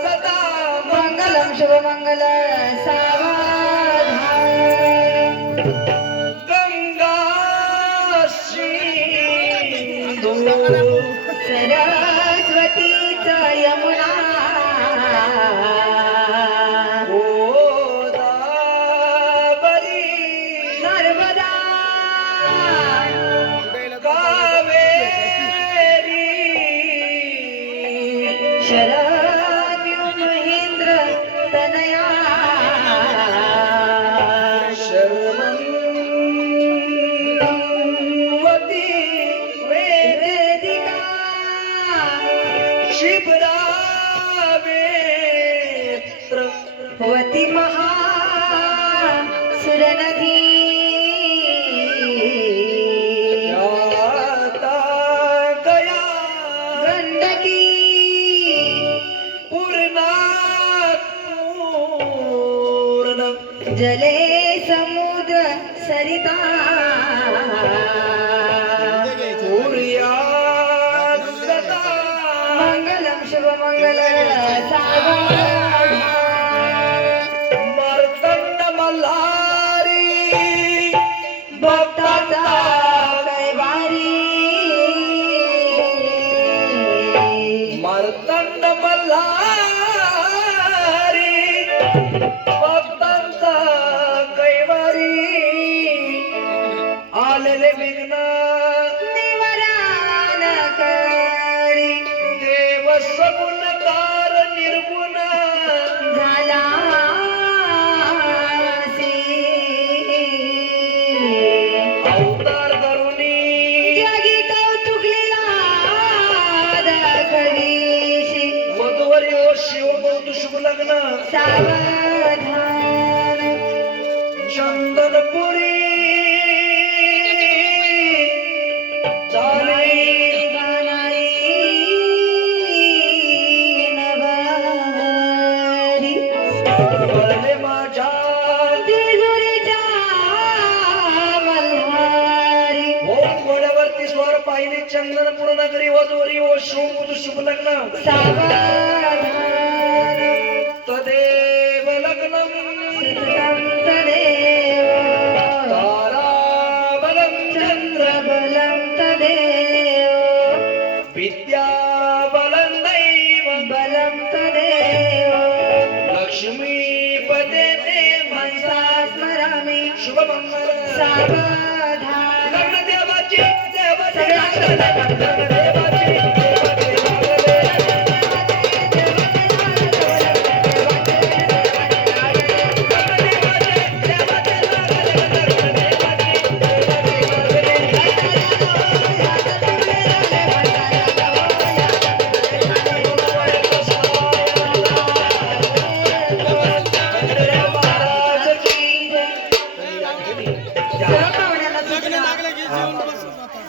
सदा मङ्गलं। शुभमङ्गल सावधान सरस्वतीचा यमुना जले समुद्र सरिता पूर्या सदा मंगलम शुभमंगल सावधान मर्दंड मल्हारी भक्ताचा कैवारी मर्दंड मल्हारी सगुणकार निर्गुण. झाला अवतार करुणी जगी कौतुक लीला दाखवीशी वधूवरी ओ शिव बौद्ध शुभ लग्न सावधान. चंदनपुरी. चंदनपूर नगरी ओ शिव बौद्ध शुभ लग्न तदेव तदेव ताराबलं चंद्र चन्द्रबलं तदेव. विद्याबलं लक्ष्मीपदे ते मनसा स्मरामि शुभमंगल सावधान देवाची देवाची देवाची